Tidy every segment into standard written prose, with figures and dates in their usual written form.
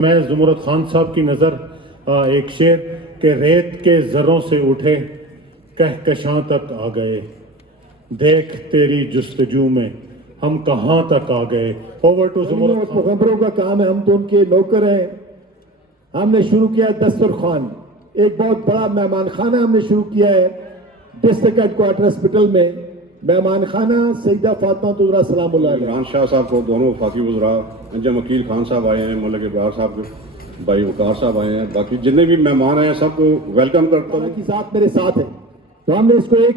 मैं जुमरत खान साहब की नज़र एक शेर के रेत के ज़रों से उठे कहकशां तक आ गए, देख तेरी जुस्तजू में हम कहाँ तक आ गए। Over to Jumrat Khan. पैगंबरों का काम है, हम तो उनके नौकर हैं। हमने शुरू किया दस्तरखान, एक बहुत बड़ा मेहमान खाना हमने शुरू किया है डिस्ट्रिक्ट हेडक्वार्टर हॉस्पिटल में। मेहमान खाना सईदा फातिमा तुज़रा सलामुल्लाह अलैहा। इमरान शाह साहब को, दोनों वफाकी वज़रा, अंजम अकील खान साहब आए हैं, मलिक इब्रार साहब, भाई वकार साहब आए हैं, बाकी जितने भी मेहमान हैं सबको वेलकम करता हूँ। की साथ मेरे साथ है, तो हमने इसको एक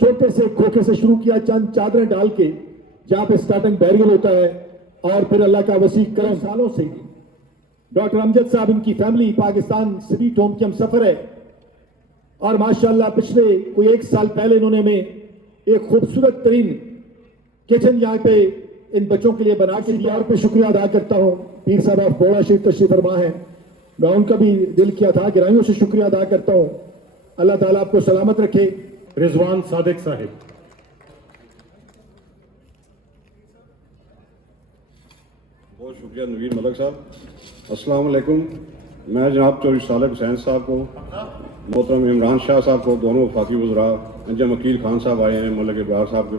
छोटे से खोखे से शुरू किया, चंद चादरें डाल के, जहाँ पे स्टार्टिंग बैरियर होता है, और फिर अल्लाह का वसी करम सालों से डॉक्टर अमजद साहब, इनकी फैमिली पाकिस्तान स्वीट होम की हम सफर है, और माशाल्लाह पिछले कोई 1 साल पहले इन्होंने में एक खूबसूरत तरीन किचन यहाँ पे इन बच्चों के लिए बना के दिया। और पे शुक्रिया अदा करता हूँ पीर साहब, आप बोड़ा शरीफ तशरीफ फरमा है, मैं उनका भी दिल किया था, गिराइयों से शुक्रिया अदा करता हूँ। अल्लाह ताला आपको सलामत रखे। रिजवान सादिक साहिब। बहुत शुक्रिया नवीर मलिक साहब। अस्सलाम वालेकुम। मैं जनाब चौधरी सालिक हुसैन साहब को, मोहतरम इमरान शाह साहब को, दोनों वफाकी वज़रा, अंजम अकील खान साहब आए हैं, मलिक इब्रार साहब,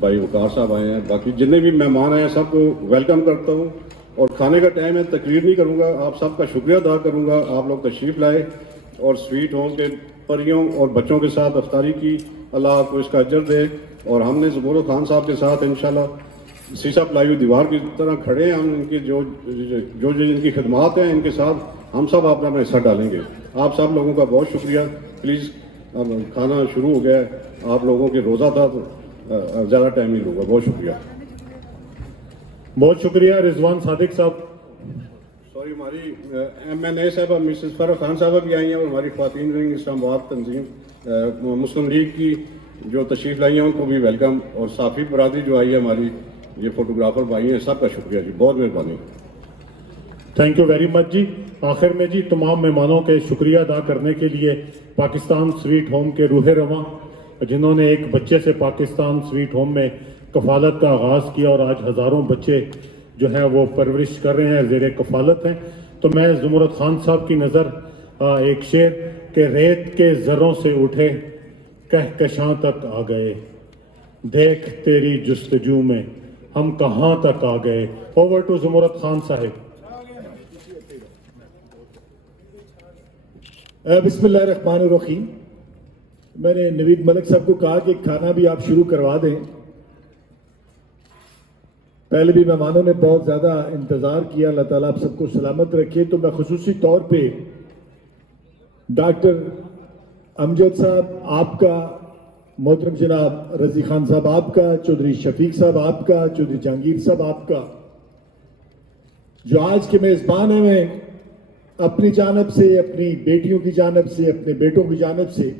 भाई वकार साहब आए हैं, बाकी जितने भी मेहमान हैं सबको वेलकम करता हूँ। और खाने का टाइम है, तकरीर नहीं करूँगा, आप सबका शुक्रिया अदा करूँगा। आप लोग तशरीफ़ लाए और स्वीट होम के परियों और बच्चों के साथ अफ्तारी की, अल्लाह आपको इसका अजर दे। और हमने ज़ुमरत खान साहब के साथ इंशाल्लाह शीशा पलाई हुई दीवार की तरह खड़े हैं। हम इनकी जो जो जो इनकी खिदमात हैं, इनके साथ हम सब अपना अपना हिस्सा डालेंगे। आप सब लोगों का बहुत शुक्रिया। प्लीज़ अब खाना शुरू हो गया है, आप लोगों के रोज़ा था, ज़्यादा टाइम नहीं लूँगा। बहुत शुक्रिया। बहुत शुक्रिया रिजवान सादिक साहब। सॉरी, हमारी MNA साहब मिसेस फराह खान साहब भी आई हैं, और हमारी ख्वातीन रिंग इस्लामाबाद तंजीम मुस्लिम लीग की जो तशरीफ़ लाई हैं उनको भी वेलकम। और साफ़ी बरादरी जो आई है हमारी, ये फोटोग्राफर भाई हैं, सबका शुक्रिया जी, बहुत मेहरबानी। थैंक यू वेरी मच जी। आखिर में जी तमाम मेहमानों के शुक्रिया अदा करने के लिए पाकिस्तान स्वीट होम के रूह रवां, जिन्होंने एक बच्चे से पाकिस्तान स्वीट होम में कफालत का आगाज़ किया, और आज हज़ारों बच्चे जो हैं वो परवरिश कर रहे हैं, ज़ेर कफालत हैं। तो मैं जुमरत खान साहब की नज़र एक शेर के रेत के ज़रों से उठे कहकशां तक आ गए, देख तेरी जुस्तजू में हम कहाँ तक आ गए। Over to Jumrat Khan Sahib. बिस्मिल्लाहिर्रहमानिर्रहीम। मैंने नवीद मलिक साहब को कहा कि खाना भी आप शुरू करवा दें। पहले भी मेहमानों ने बहुत ज़्यादा इंतज़ार किया, अल्लाह ताला आप सबको सलामत रखे। तो मैं खुसूसी तौर पे डॉक्टर अमजद साहब आपका, मोहतरम जनाब रजी खान साहब आपका, चौधरी शफीक साहब आपका, चौधरी जहांगीर साहब आपका, जो आज के मेज़बान हैं, मैं अपनी जानब से, अपनी बेटियों की जानब से, अपने बेटों की जानब से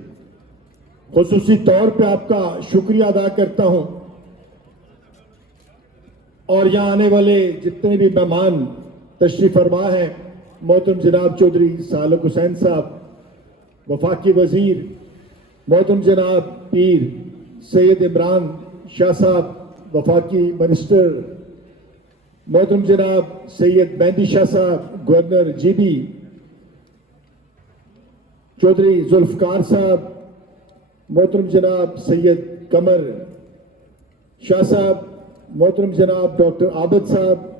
खुसूसी तौर पे आपका शुक्रिया अदा करता हूं। और यहाँ आने वाले जितने भी मेहमान तशरीफ फरमा हैं, मोहतरम जनाब चौधरी सालिक हुसैन साहब वफाकी वजीर, मोहतरम जनाब पीर सैयद इमरान शाह साहब वफाकी मिनिस्टर, मोहतरम जनाब सैयद मेहदी शाह साहब गवर्नर GB, चौधरी जुल्फकार साहब, मोहतरम जनाब सैयद कमर शाह साहब, मोहतरम जनाब डॉक्टर आबद साहब,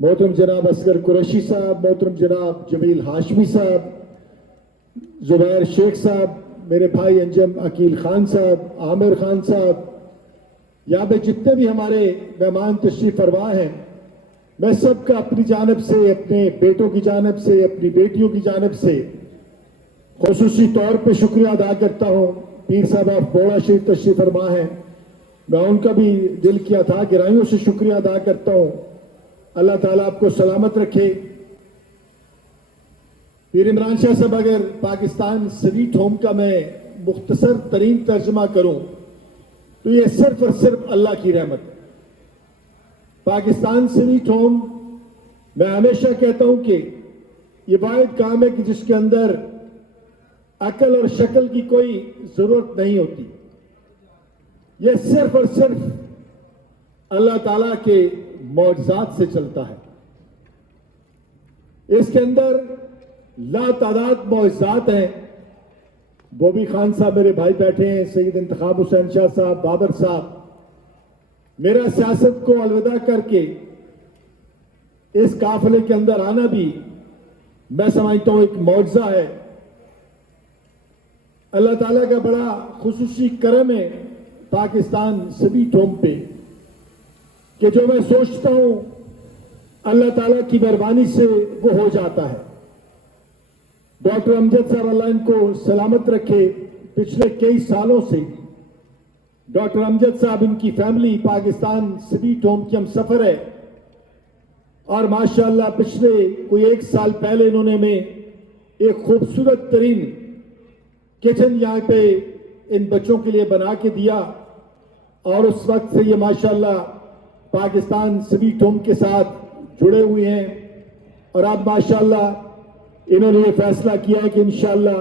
मोहतरम जनाब असगर कुरैशी साहब, मोहतरम जनाब जमील हाशमी साहब, जुबैर शेख साहब, मेरे भाई अंजम अकील खान साहब, आमिर खान साहब, यहाँ पे जितने भी हमारे मेहमान तशरीफ फरमा हैं, मैं सबका अपनी जानब से, अपने बेटों की जानब से, अपनी बेटियों की जानब से खुसूसी तौर पे शुक्रिया अदा करता हूँ। पीर साहब आप बोड़ा शरीफ तशरीफ फरमा है, मैं उनका भी दिल किया था, गिराइयों से शुक्रिया अदा करता हूँ। अल्लाह ताला आपको सलामत रखे। पीर इमरान शाह साहब, अगर पाकिस्तान स्वीट होम का मैं मुख्तसर तरीन तर्जमा करूं तो ये सिर्फ और सिर्फ अल्लाह की रहमत है। पाकिस्तान स्वीट होम, मैं हमेशा कहता हूं कि ये वाहिद काम है कि जिसके अंदर अकल और शक्ल की कोई जरूरत नहीं होती। यह सिर्फ और सिर्फ अल्लाह ताला के मौजज़ात से चलता है। इसके अंदर लातादाद मौज़ात हैं। बॉबी खान साहब मेरे भाई बैठे हैं, सईद इंतखाब हुसैन शाह साहब, बाबर साहब। मेरा सियासत को अलविदा करके इस काफिले के अंदर आना भी मैं समझता हूं एक मौजज़ा है। अल्लाह ताला का बड़ा खुसूसी करम है पाकिस्तान स्वीट होम पे कि जो मैं सोचता हूं अल्लाह ताला की मेहरबानी से वो हो जाता है। डॉक्टर अमजद साहब अल्लाह इनको सलामत रखे, पिछले कई सालों से डॉक्टर अमजद साहब, इनकी फैमिली पाकिस्तान स्वीट होम की हम सफर है और माशाअल्लाह पिछले कोई 1 साल पहले इन्होंने हमें एक खूबसूरत तरीन किचन यहाँ पे इन बच्चों के लिए बना के दिया और उस वक्त से ये माशाअल्लाह पाकिस्तान स्वीट होम के साथ जुड़े हुए हैं। और अब माशाअल्लाह इन्होंने ये फैसला किया है कि इंशाअल्लाह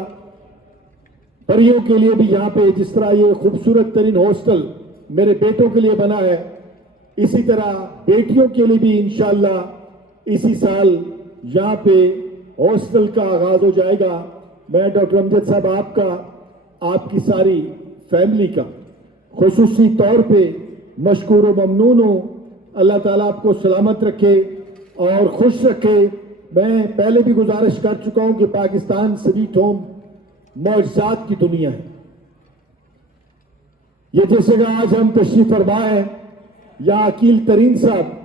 परियों के लिए भी यहाँ पे जिस तरह ये खूबसूरत तरीन हॉस्टल मेरे बेटों के लिए बना है, इसी तरह बेटियों के लिए भी इंशाअल्लाह इसी साल यहाँ पे हॉस्टल का आगाज हो जाएगा। मैं डॉक्टर अमजद साहब आपका, आपकी सारी फैमिली का खुसूसी तौर पे मशकूर व ममनून हूँ। अल्लाह ताला आपको सलामत रखे और खुश रखे। मैं पहले भी गुजारिश कर चुका हूं कि पाकिस्तान स्वीट होम मौजज़ात की दुनिया है। ये जिस जगह आज हम तशरीफ फरमा है, या अकील तरीन साहब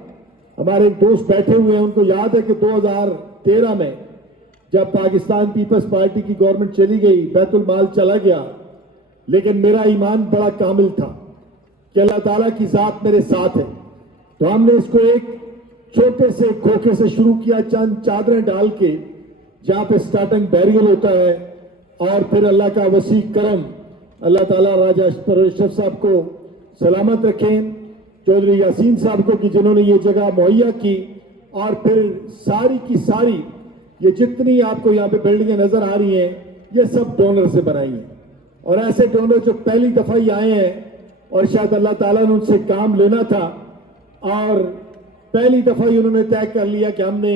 हमारे एक दोस्त बैठे हुए हैं, उनको याद है कि 2013 में जब पाकिस्तान पीपल्स पार्टी की गवर्नमेंट चली गई, बैतुल माल चला गया, लेकिन मेरा ईमान बड़ा कामिल था कि अल्लाह ताला की जात मेरे साथ है। तो हमने इसको एक छोटे से खोखे से शुरू किया, चंद चादरें डाल के, जहां पे स्टार्टिंग बैरियल होता है, और फिर अल्लाह का वसी करम, अल्लाह ताला राजा अशरफ साहब को सलामत रखें, चौधरी यासीन साहब को कि जिन्होंने ये जगह मुहैया की, और फिर सारी की सारी ये जितनी आपको यहाँ पे बिल्डिंगें नजर आ रही हैं, ये सब डोनर से बनाई हैं। और ऐसे डोनर जो पहली दफा ही आए हैं और शायद अल्लाह ताला ने उनसे काम लेना था, और पहली दफा ही उन्होंने तय कर लिया कि हमने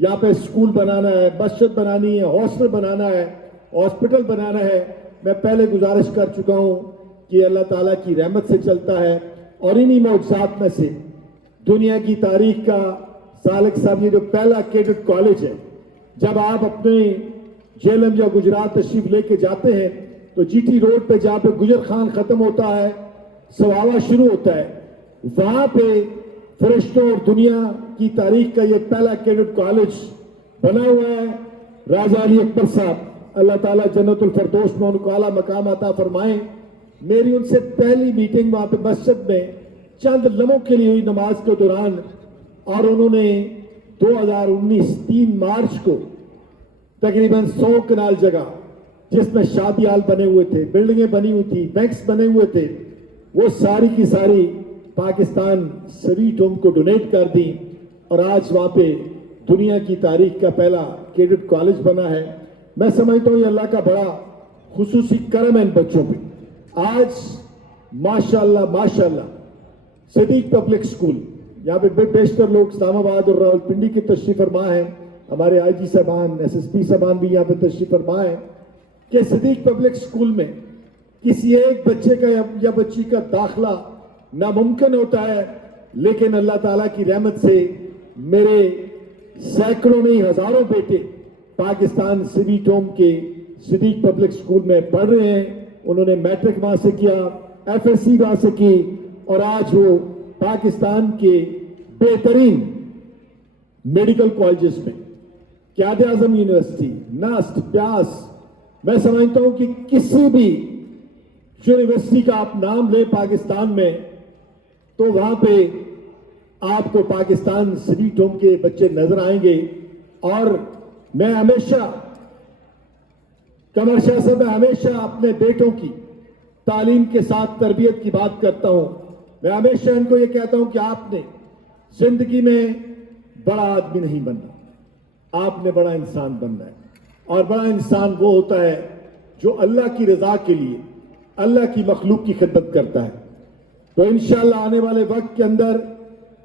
यहाँ पे स्कूल बनाना है, मस्जिद बनानी है, हॉस्टल बनाना है, हॉस्पिटल बनाना है। मैं पहले गुजारिश कर चुका हूँ कि अल्लाह ताला की रहमत से चलता है। और इन्हीं मौजज़ात में से दुनिया की तारीख का सालिक साहब, ये जो पहला कैडेट कॉलेज है, जब आप अपने जेलम या गुजरात तशरीफ लेके जाते हैं तो जीटी रोड पे जहाँ पे गुजर खान खत्म होता है, सवावा शुरू होता है, वहां पे फरिश्तों और दुनिया की तारीख का ये पहला कैडेट कॉलेज बना हुआ है। राजा अली अकबर साहब, अल्लाह ताला जन्नतुल फरदौस में उनको आला मकाम अता फरमाए। मेरी उनसे पहली मीटिंग वहां पे मस्जिद में चंद लम्हों के लिए हुई नमाज के दौरान, और उन्होंने 2019 3 मार्च को तकरीबन 100 कनाल जगह जिसमें शादी हाल बने हुए थे, बिल्डिंगें बनी हुई थी, बैंक्स बने हुए थे, वो सारी की सारी पाकिस्तान स्वीट होम को डोनेट कर दी। और आज वहां पे दुनिया की तारीख का पहला कैडेट कॉलेज बना है। मैं समझता हूं ये अल्लाह का बड़ा खुसूसी करम है इन बच्चों पे। आज माशाअल्लाह माशाअल्लाह सिद्दीक पब्लिक स्कूल, यहाँ पे बेशतर लोग इस्लामाबाद और रावलपिंडी की तशरीफ फरमा है, हमारे आईजी साहबान, एसएसपी साहबान भी यहाँ पे तशरीफ फरमा है, कि सिद्दीक पब्लिक स्कूल में किसी एक बच्चे का या बच्ची का दाखिला नामुमकिन होता है, लेकिन अल्लाह ताला की रहमत से मेरे सैकड़ों नहीं हजारों बेटे पाकिस्तान स्वीट होम के सिद्दीक पब्लिक स्कूल में पढ़ रहे हैं। उन्होंने मैट्रिक वहां से किया, एफएससी वहां से की, और आज वो पाकिस्तान के बेहतरीन मेडिकल कॉलेजेस में, क्यादे आजम यूनिवर्सिटी, नास्ट, प्यास, मैं समझता हूं कि किसी भी यूनिवर्सिटी का आप नाम ले पाकिस्तान में, तो वहां पे आपको पाकिस्तान स्वीट होम के बच्चे नजर आएंगे। और मैं हमेशा, कमर शाह साहब, मैं हमेशा अपने बेटों की तालीम के साथ तरबियत की बात करता हूं। मैं हमेशा इनको ये कहता हूं कि आपने जिंदगी में बड़ा आदमी नहीं बनना, आपने बड़ा इंसान बनना है। और बड़ा इंसान वो होता है जो अल्लाह की रजा के लिए अल्लाह की मखलूक की खिदमत करता है। तो इंशाअल्लाह आने वाले वक्त के अंदर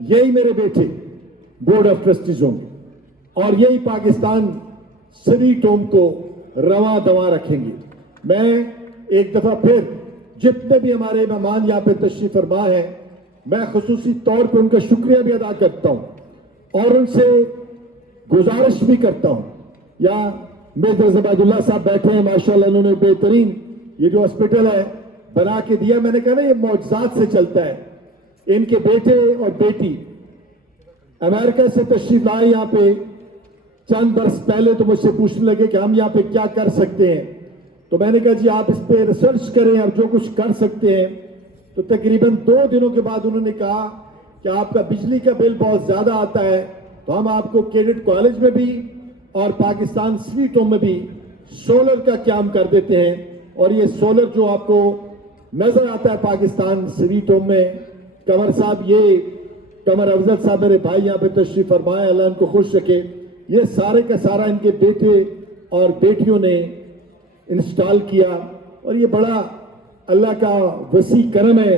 यही मेरे बेटे बोर्ड ऑफ ट्रस्टीज होंगे, और यही पाकिस्तान स्वीट होम को रवा दवा रखेंगे। मैं एक दफा फिर जितने भी हमारे मेहमान यहाँ पे तशरीफ फरमा है, मैं खुसूसी तौर पे उनका शुक्रिया भी अदा करता हूं और उनसे गुजारिश भी करता हूं। या मेजर जबादुल्ला साहब बैठे हैं, माशाल्लाह उन्होंने बेहतरीन ये जो हॉस्पिटल है बना के दिया। मैंने कहा ना ये मौजज़ात से चलता है। इनके बेटे और बेटी अमेरिका से तशरीफ लाए यहाँ पे चंद बरस पहले, तो मुझसे पूछने लगे कि हम यहाँ पे क्या कर सकते हैं। तो मैंने कहा जी आप इस पे रिसर्च करें, आप जो कुछ कर सकते हैं। तो तकरीबन 2 दिनों के बाद उन्होंने कहा कि आपका बिजली का बिल बहुत ज्यादा आता है, तो हम आपको कैडेट कॉलेज में भी और पाकिस्तान स्वीट होम में भी सोलर का काम कर देते हैं। और ये सोलर जो आपको नजर आता है पाकिस्तान स्वीट होम में, कमर साहब, ये कमर अफजल साहब मेरे भाई यहाँ पे तशरीफ फरमाए, अल्लाह उनको खुश रखे। ये सारे का सारा इनके बेटे और बेटियों ने इंस्टॉल किया और ये बड़ा अल्लाह का वसी करम है।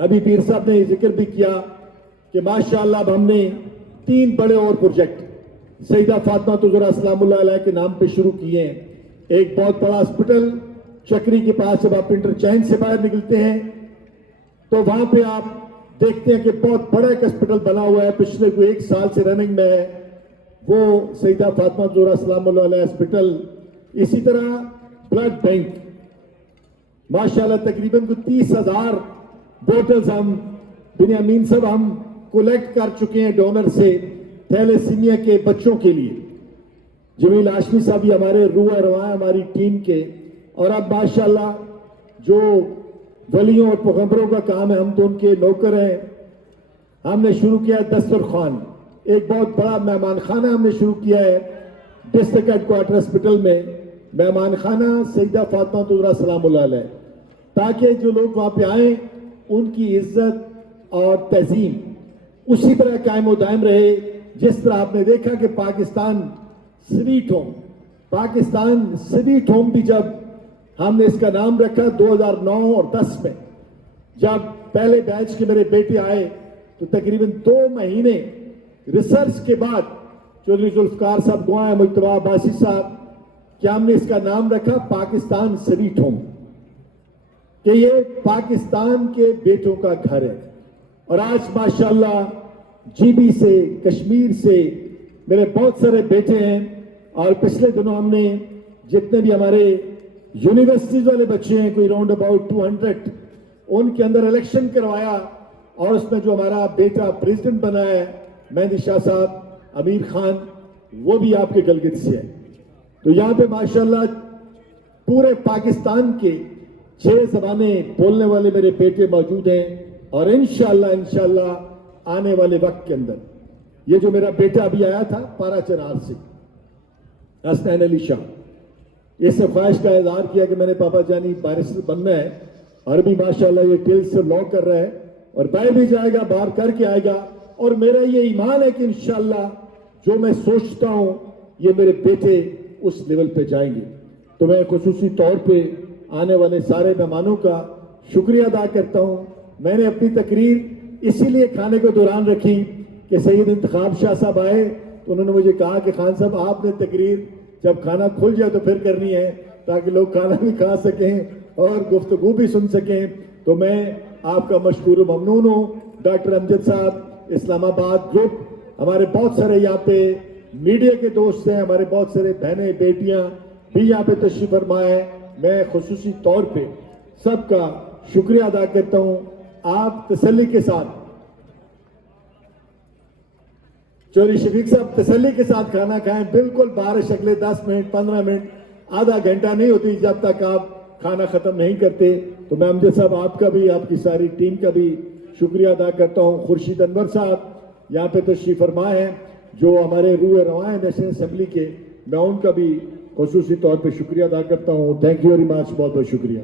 अभी पीर साहब ने जिक्र भी किया कि माशाअल्लाह अब हमने 3 बड़े और प्रोजेक्ट सईदा फातिमा तुज़रा सलामुल्लाह अलैहा के नाम पे शुरू किए हैं। एक बहुत बड़ा हॉस्पिटल चक्री के पास, जब आप इंटरचेंज से बाहर निकलते हैं तो वहां पे आप देखते हैं कि बहुत बड़ा एक हॉस्पिटल बना हुआ है, पिछले कोई 1 साल से रनिंग में है, वो सईदा फातिमा तुज़रा सलामुल्लाह अलैहा हॉस्पिटल। इसी तरह ब्लड बैंक, माशाल्लाह तकरीबन 30,000 बोतल्स हम बिन्यामीन साहब हम कलेक्ट कर चुके हैं डोनर से थैलेसीमिया के बच्चों के लिए। जमील हाशमी साहब भी हमारे रूह रवा हमारी टीम के। और अब माशाल्लाह जो वलियों और पैगंबरों का काम है, हम तो उनके नौकर हैं। हमने शुरू किया है दस्तरखान, एक बहुत बड़ा मेहमान खाना हमने शुरू किया है डिस्ट्रिक्ट हेडक्वार्टर हॉस्पिटल में, मेहमान खाना सईदा फातिमा तुज़रा सलामुल्लाह अलैहा, ताकि जो लोग वहां पे आए उनकी इज्जत और तज़ीम उसी तरह कायम व दायम रहे जिस तरह आपने देखा कि पाकिस्तान स्वीट होम भी जब हमने इसका नाम रखा 2009 और 10 में, जब पहले बैच के मेरे बेटे आए तो तकरीबन 2 महीने रिसर्च के बाद चौधरी जुल्फकार साहब गोया, मुज्तबा अब्बासी साहब, कि हमने इसका नाम रखा पाकिस्तान स्वीट होम, कि ये पाकिस्तान के बेटों का घर है। और आज माशाल्लाह जीबी से, कश्मीर से मेरे बहुत सारे बेटे हैं। और पिछले दिनों हमने जितने भी हमारे यूनिवर्सिटीज वाले बच्चे हैं, कोई राउंड अबाउट 200, उनके अंदर इलेक्शन करवाया और उसमें जो हमारा बेटा प्रेसिडेंट बना है मेहंदी शाह साहब, अमीर खान, वो भी आपके गिलगित से है। तो यहाँ पे माशाल्लाह पूरे पाकिस्तान के 6 ज़बानें बोलने वाले मेरे बेटे मौजूद हैं। और इंशाल्लाह आने वाले वक्त के अंदर ये जो मेरा बेटा अभी आया था पारा चनार से, हसनैन अली शाह, इससे ख्वाहिश का इजहार किया कि मैंने पापा जानी बैरिस्टर बनना है। और भी माशाल्लाह ये टेल से लॉ कर रहा है और बाहर भी जाएगा, बाहर करके आएगा। और मेरा ये ईमान है कि इंशाल्लाह जो मैं सोचता हूं ये मेरे बेटे उस लेवल पे जाएंगे। तो मैं खुसूसी तौर पे आने वाले सारे मेहमानों का शुक्रिया अदा करता हूं। मैंने अपनी तकरीर इसीलिए खाने को दौरान रखी कि सैयद इंतखाब शाह साहब आए तो उन्होंने मुझे कहा कि खान साहब आपने तकरीर जब खाना खुल जाए तो फिर करनी है, ताकि लोग खाना भी खा सकें और गुफ्तगू भी सुन सकें। तो मैं आपका मशकूर ममनून हूँ। डॉक्टर अमजद साहब, इस्लामाबाद ग्रुप, हमारे बहुत सारे यहाँ पे मीडिया के दोस्त हैं, हमारे बहुत सारे बहनें बेटियां भी यहाँ पे तशरीफ फरमाए। मैं खुसूसी तौर पे सबका शुक्रिया अदा करता हूँ। आप तसल्ली के साथ, चौधरी शफीक साहब तसल्ली के साथ खाना खाएं। बिल्कुल बारिश अगले 10 मिनट 15 मिनट आधा घंटा नहीं होती जब तक आप खाना खत्म नहीं करते। तो मैं अमजद साहब आपका भी, आपकी सारी टीम का भी शुक्रिया अदा करता हूँ। खुर्शीद अनवर साहब यहाँ पे तशरीफ फरमाए हैं जो हमारे रूह रवा है नेशनल असेंबली के, मैं उनका भी खुसूसी तौर पे शुक्रिया अदा करता हूँ। थैंक यू वेरी मच, बहुत बहुत शुक्रिया।